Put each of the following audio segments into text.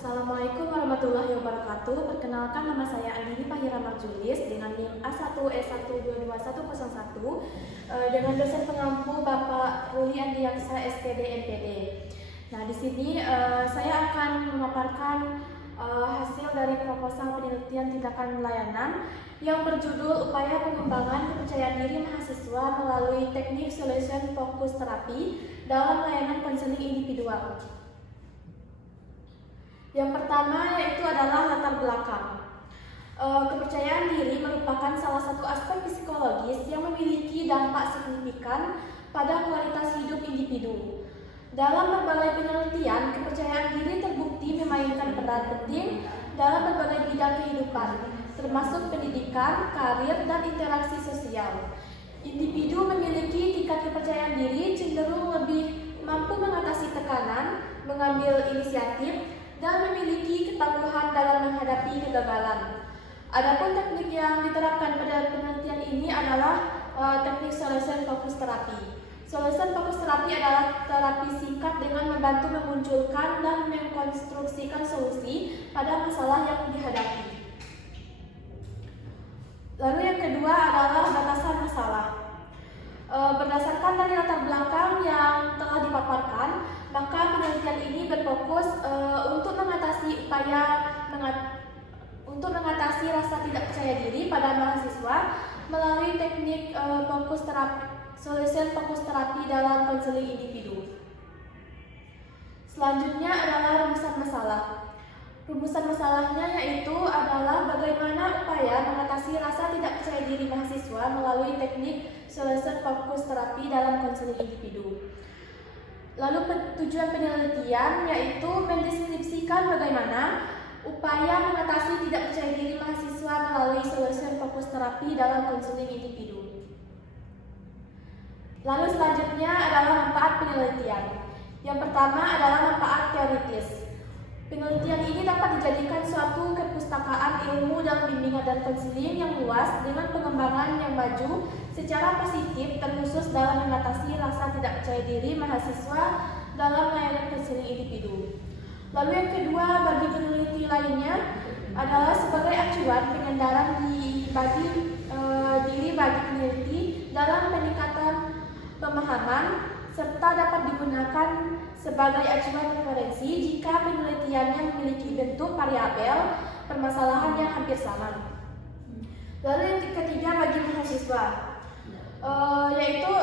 Assalamualaikum warahmatullahi wabarakatuh. Perkenalkan, nama saya Andini Fahira Marjulis dengan NIM A1E1222101 dengan dosen pengampu Bapak Ruli Andiyaksa SPD MPD. Nah, di sini saya akan memaparkan hasil dari proposal penelitian tindakan layanan yang berjudul Upaya Pengembangan Kepercayaan Diri Mahasiswa melalui Teknik Solution Focus Terapi dalam Layanan Konseling Individual. Yang pertama yaitu adalah latar belakang. Kepercayaan diri merupakan salah satu aspek psikologis yang memiliki dampak signifikan pada kualitas hidup individu. Dalam berbagai penelitian, kepercayaan diri terbukti memainkan peran penting dalam berbagai bidang kehidupan, termasuk pendidikan, karir, dan interaksi sosial. Individu memiliki tingkat kepercayaan diri cenderung lebih mampu mengatasi tekanan, mengambil inisiatif, dan memiliki ketangguhan dalam menghadapi kegagalan. Adapun teknik yang diterapkan pada penelitian ini adalah teknik solution focus terapi. Solution focus terapi adalah terapi singkat dengan membantu memunculkan dan mengkonstruksikan solusi pada masalah yang dihadapi. Lalu yang kedua adalah batasan masalah. Berdasarkan dari latar belakang yang telah dipaparkan, maka penelitian ini berfokus untuk mengatasi rasa tidak percaya diri pada mahasiswa melalui teknik solution fokus terapi dalam konseling individu. Selanjutnya adalah rumusan masalah. Rumusan masalahnya yaitu adalah bagaimana upaya mengatasi rasa tidak percaya diri mahasiswa melalui teknik solution fokus terapi dalam konseling individu. Lalu tujuan penelitian yaitu mendeskripsikan bagaimana upaya mengatasi tidak percaya diri mahasiswa melalui solution fokus terapi dalam konseling individu. Lalu selanjutnya adalah manfaat penelitian. Yang pertama adalah manfaat teoritis. Penelitian ini dapat dijadikan suatu kepustakaan ilmu dalam bimbingan dan konseling yang luas dengan pengembangan yang maju secara positif terkhusus dalam mengatasi rasa tidak percaya diri mahasiswa dalam layanan konseling individu. Lalu yang kedua bagi peneliti lainnya adalah sebagai acuan pengendaraan bagi peneliti dalam peningkatan pemahaman serta dapat digunakan sebagai acuan referensi jika penelitiannya memiliki bentuk variabel permasalahan yang hampir sama. Lalu yang ketiga bagi mahasiswa, yaitu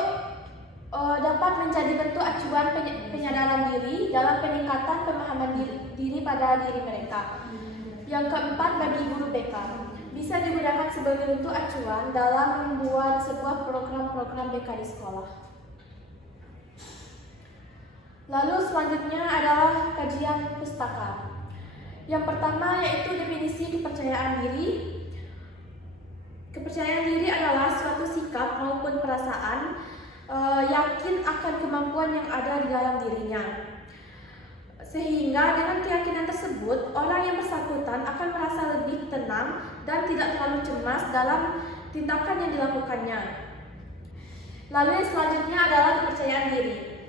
dapat menjadi bentuk acuan penyadaran diri dalam peningkatan pemahaman diri pada diri mereka. Yang keempat bagi guru BK, bisa digunakan sebagai bentuk acuan dalam membuat sebuah program-program BK di sekolah. Lalu selanjutnya adalah kajian pustaka. Yang pertama yaitu definisi kepercayaan diri. Kepercayaan diri adalah suatu sikap maupun perasaan yakin akan kemampuan yang ada di dalam dirinya. Sehingga dengan keyakinan tersebut, orang yang bersangkutan akan merasa lebih tenang dan tidak terlalu cemas dalam tindakan yang dilakukannya. Lalu yang selanjutnya adalah kepercayaan diri.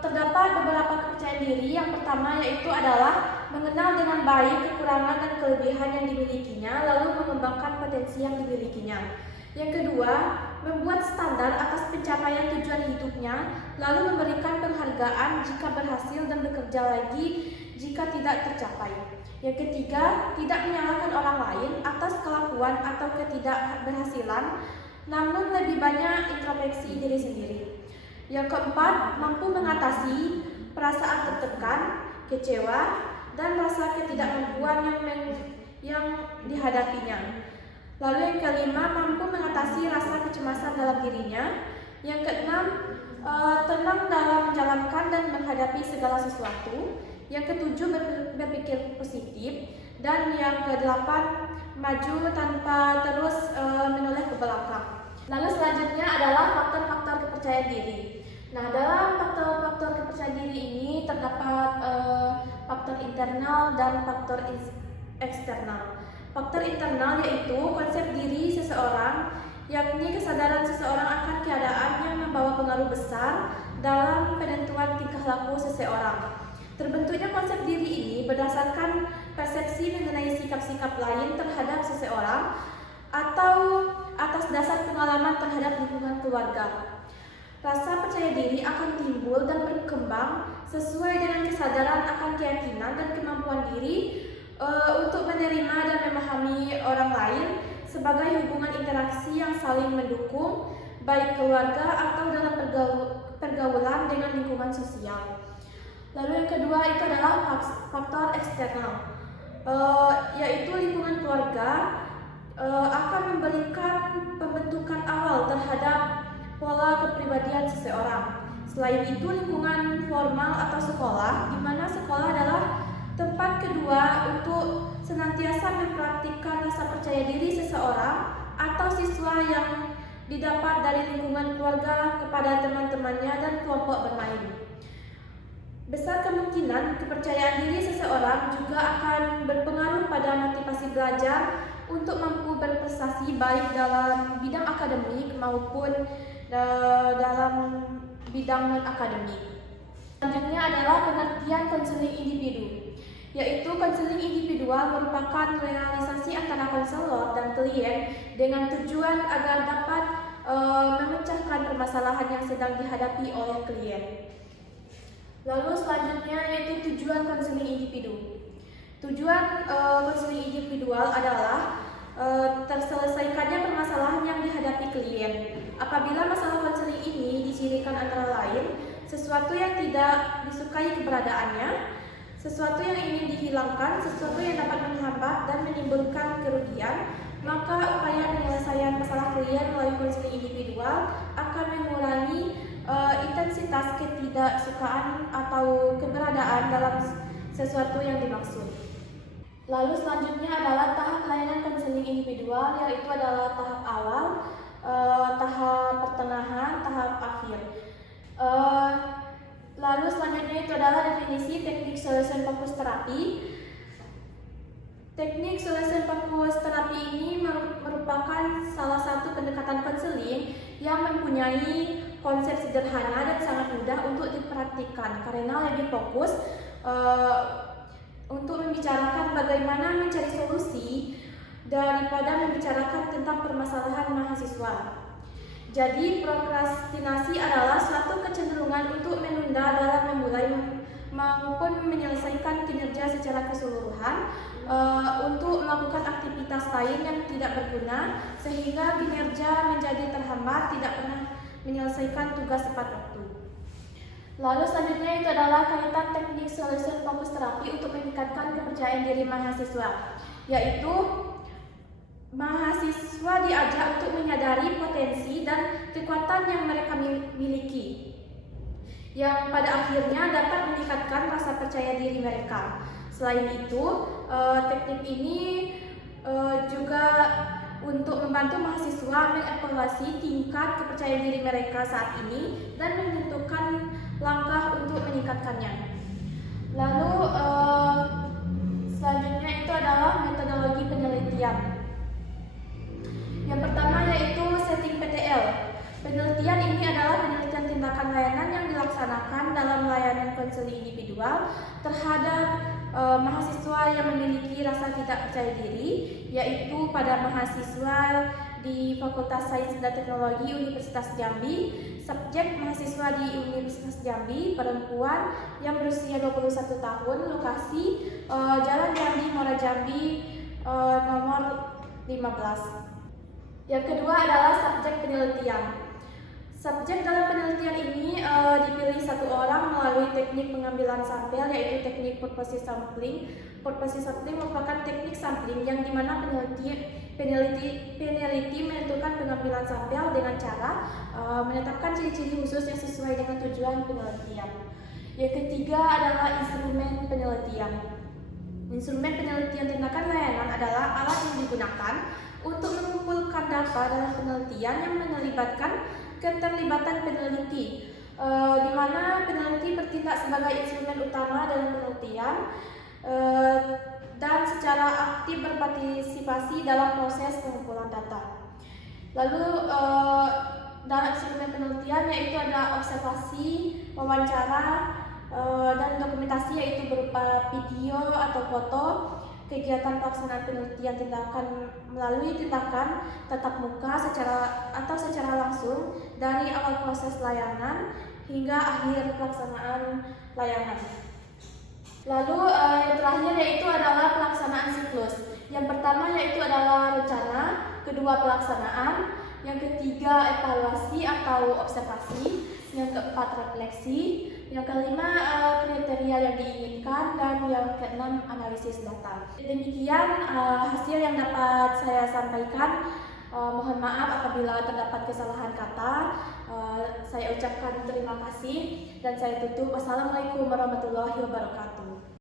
Terdapat beberapa kepercayaan diri. Yang pertama yaitu adalah mengenal dengan baik kekurangan dan kelebihan yang dimilikinya, lalu mengembangkan potensi yang dimilikinya. Yang kedua, membuat standar atas pencapaian tujuan hidupnya, lalu memberikan penghargaan jika berhasil dan bekerja lagi jika tidak tercapai. Yang ketiga, tidak menyalahkan orang lain atas kelakuan atau ketidakberhasilan, namun lebih banyak introspeksi diri sendiri. Yang keempat, mampu mengatasi perasaan tertekan, kecewa, dan rasa ketidakmampuan yang dihadapinya. Lalu yang kelima, mampu mengatasi rasa kecemasan dalam dirinya. Yang keenam, tenang dalam menjalankan dan menghadapi segala sesuatu. Yang ketujuh, berpikir positif. Dan yang kedelapan, maju tanpa terus menoleh ke belakang. Lalu selanjutnya adalah faktor-faktor kepercayaan diri. Nah, dalam faktor-faktor kepercayaan diri ini terdapat faktor internal dan faktor eksternal. Faktor internal yaitu konsep diri seseorang, yakni kesadaran seseorang akan keadaan yang membawa pengaruh besar dalam penentuan tingkah laku seseorang. Terbentuknya konsep diri diri berdasarkan persepsi mengenai sikap-sikap lain terhadap seseorang atau atas dasar pengalaman terhadap lingkungan keluarga. Rasa percaya diri akan timbul dan berkembang sesuai dengan kesadaran akan keyakinan dan kemampuan diri untuk menerima dan memahami orang lain sebagai hubungan interaksi yang saling mendukung, baik keluarga atau dalam pergaulan dengan lingkungan sosial. Lalu yang kedua itu adalah faktor eksternal, yaitu lingkungan keluarga akan memberikan pembentukan awal terhadap pola kepribadian seseorang. Selain itu, lingkungan formal atau sekolah, di mana sekolah adalah tempat kedua untuk senantiasa mempraktikkan rasa percaya diri seseorang atau siswa yang didapat dari lingkungan keluarga kepada teman-temannya dan kelompok bermain. Besar kemungkinan kepercayaan diri seseorang juga akan berpengaruh pada motivasi belajar untuk mampu berprestasi baik dalam bidang akademik maupun dalam bidang non-akademik. Selanjutnya adalah pengertian konseling individu, yaitu konseling individual merupakan realisasi antara konselor dan klien dengan tujuan agar dapat memecahkan permasalahan yang sedang dihadapi oleh klien. Lalu selanjutnya yaitu tujuan konseling individu. Tujuan konseling individual adalah terselesaikannya permasalahan yang dihadapi klien. Apabila masalah konseling ini dicirikan antara lain sesuatu yang tidak disukai keberadaannya, sesuatu yang ingin dihilangkan, sesuatu yang dapat menghambat dan menimbulkan kerugian, maka upaya penyelesaian masalah klien melalui konseling individual akan mengurangi intensitas ketidaksukaan atau keberadaan dalam sesuatu yang dimaksud. Lalu selanjutnya adalah tahap layanan konseling individual, yaitu adalah tahap awal, tahap pertengahan, tahap akhir. Lalu selanjutnya itu adalah definisi teknik solution focus therapy. Teknik solution focus therapy ini merupakan salah satu pendekatan konseling yang mempunyai konsep sederhana dan sangat mudah untuk dipraktikkan karena lebih fokus untuk membicarakan bagaimana mencari solusi daripada membicarakan tentang permasalahan mahasiswa. Jadi prokrastinasi adalah suatu kecenderungan untuk menunda dalam memulai maupun menyelesaikan kinerja secara keseluruhan untuk melakukan aktivitas lain yang tidak berguna sehingga kinerja menjadi terhambat, tidak pernah menyelesaikan tugas tepat waktu. Lalu selanjutnya itu adalah kaitan teknik solution focus therapy untuk meningkatkan kepercayaan diri mahasiswa, yaitu mahasiswa diajak untuk menyadari potensi dan kekuatan yang mereka miliki, yang pada akhirnya dapat meningkatkan rasa percaya diri mereka. Selain itu, teknik ini juga untuk membantu mahasiswa mengevaluasi tingkat kepercayaan diri mereka saat ini dan menentukan langkah untuk meningkatkannya. Lalu selanjutnya itu adalah metodologi penelitian. Yang pertama yaitu setting PTL. Penelitian ini adalah penelitian tindakan layanan yang dilaksanakan dalam layanan konseling individual terhadap mahasiswa yang memiliki rasa tidak percaya diri, yaitu pada mahasiswa di Fakultas Sains dan Teknologi Universitas Jambi, subjek mahasiswa di Universitas Jambi, perempuan yang berusia 21 tahun, lokasi Jalan Jambi, Muara Jambi, nomor 15. Yang kedua adalah subjek penelitian. Subjek dalam penelitian ini dipilih satu orang melalui teknik pengambilan sampel, yaitu teknik purposive sampling. Purposive sampling merupakan teknik sampling yang dimana peneliti menentukan pengambilan sampel dengan cara menetapkan ciri-ciri khusus yang sesuai dengan tujuan penelitian. Yang ketiga adalah instrumen penelitian. Instrumen penelitian tindakan layanan adalah alat yang digunakan untuk mengumpulkan data dalam penelitian yang melibatkan keterlibatan peneliti, di mana peneliti bertindak sebagai instrumen utama dalam penelitian dan secara aktif berpartisipasi dalam proses pengumpulan data. Lalu dalam instrumen penelitian yaitu ada observasi, wawancara, dan dokumentasi yaitu berupa video atau foto kegiatan pelaksanaan penelitian melalui tindakan tatap muka secara langsung dari awal proses layanan hingga akhir pelaksanaan layanan. Lalu yang terakhir yaitu adalah pelaksanaan siklus. Yang pertama yaitu adalah rencana, kedua pelaksanaan, yang ketiga evaluasi atau observasi, yang keempat refleksi, yang kelima kriteria yang diinginkan, dan yang keenam analisis data. Demikian hasil yang dapat saya sampaikan. Mohon maaf apabila terdapat kesalahan kata. Saya ucapkan terima kasih dan saya tutup. Wassalamualaikum warahmatullahi wabarakatuh.